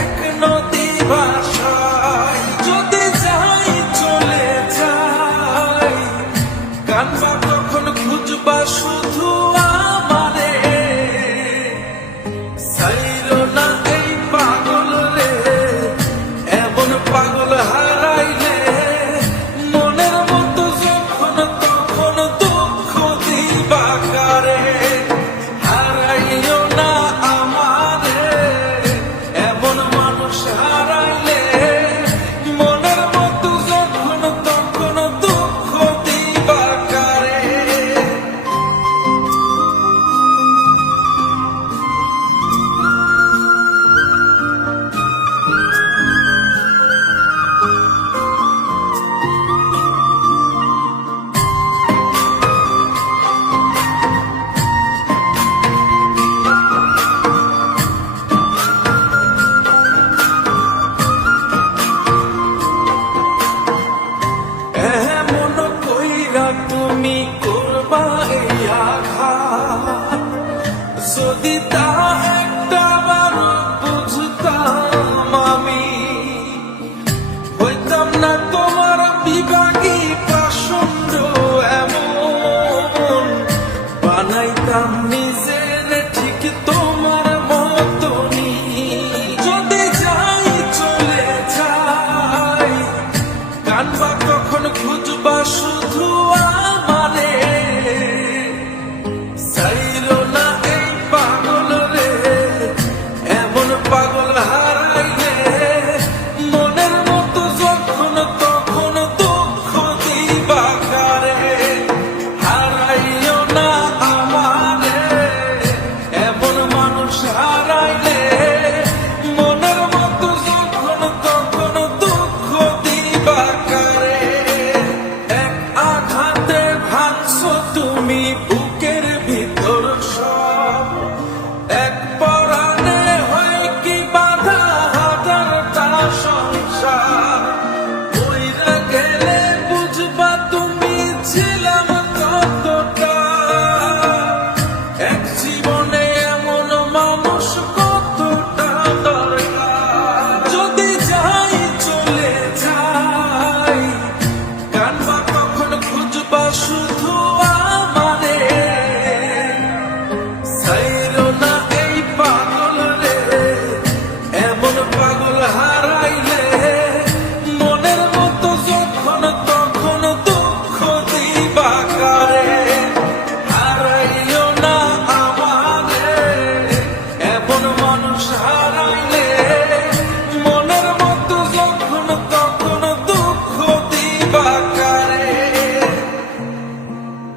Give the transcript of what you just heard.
এক নদী ভাষায় যদি যাই চলে যাই। কানবা তখন শুধু আমারে? সাইল না যদি তা একটা